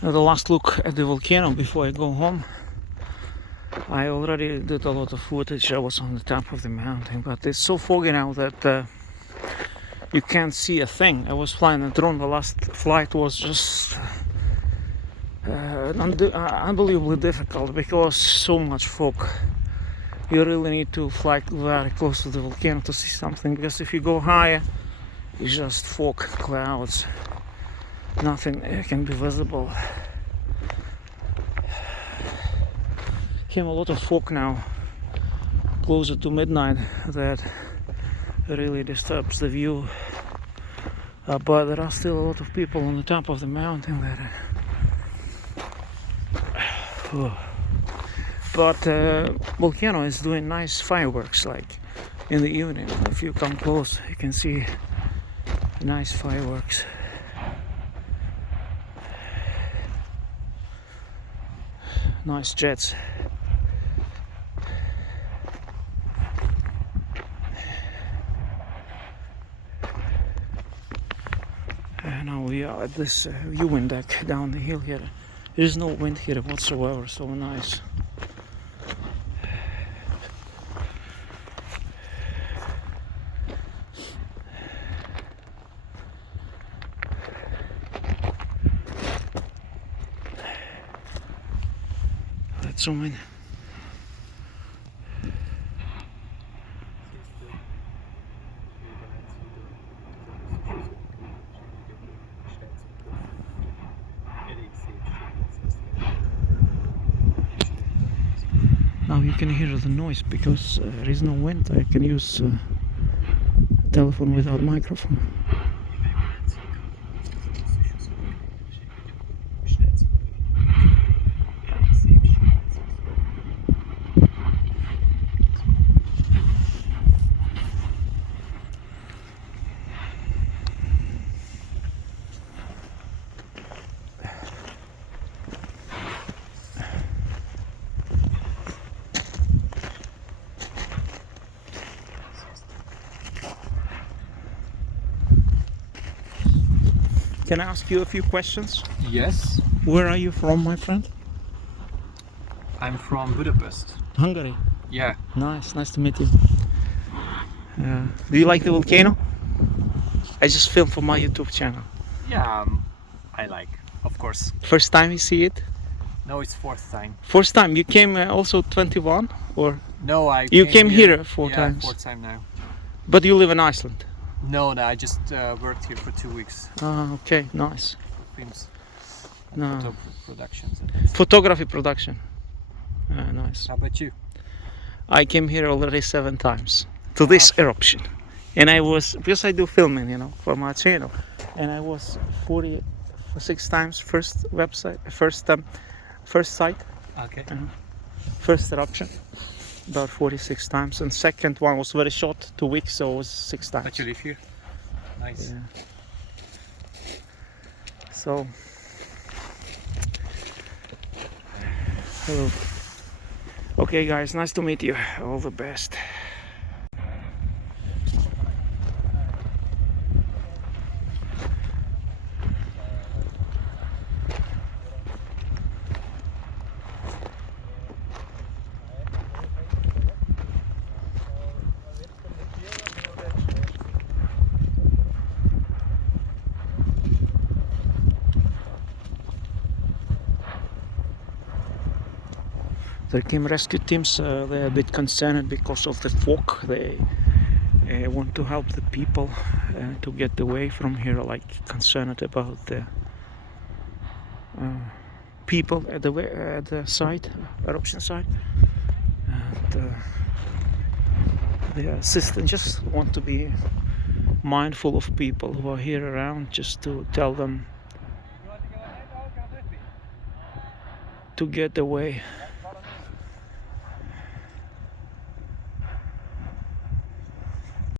The last look at the volcano before I go home. I already did a lot of footage. I was on the top of the mountain, but it's so foggy now that you can't see a thing. I was flying a drone. The last flight was just unbelievably difficult because so much fog. You really need to fly very close to the volcano to see something, because if you go higher, it's just fog, clouds, nothing can be visible. Came a lot of fog now, closer to midnight, that really disturbs the view. But there are still a lot of people on the top of the mountain there. But Volcano is doing nice fireworks, like in the evening. If you come close, you can see nice fireworks. Nice jets. Now we are at this viewing deck down the hill here. There is no wind here whatsoever, so nice. Let's zoom in. Now you can hear the noise because there is no wind. I can use telephone without microphone. Can I ask you a few questions? Yes. Where are you from, my friend? I'm from Budapest. Hungary. Yeah. Nice to meet you. Do you like the volcano? I just filmed for my YouTube channel. Yeah, I like, of course. First time you see it? No, it's fourth time. First time. You came also 21, or? No, You came here 4 times. Yeah, fourth time now. But you live in Iceland? No, I just worked here for 2 weeks. Ah, okay, nice. Films. No. Photo productions. And Photography production. Nice. How about you? I came here already 7 times to this eruption, and I was, because I do filming, you know, for my channel, and I was 46 times first site, Okay. first eruption, about 46 times, and second one was very short, 2 weeks, so it was 6 times. But you live here? Nice. Yeah. So, hello. Okay guys, nice to meet you. All the best. There came rescue teams. They're a bit concerned because of the fog. They want to help the people to get away from here, like concerned about the people at the site, eruption site. And the assistant just want to be mindful of people who are here around, just to tell them to get away.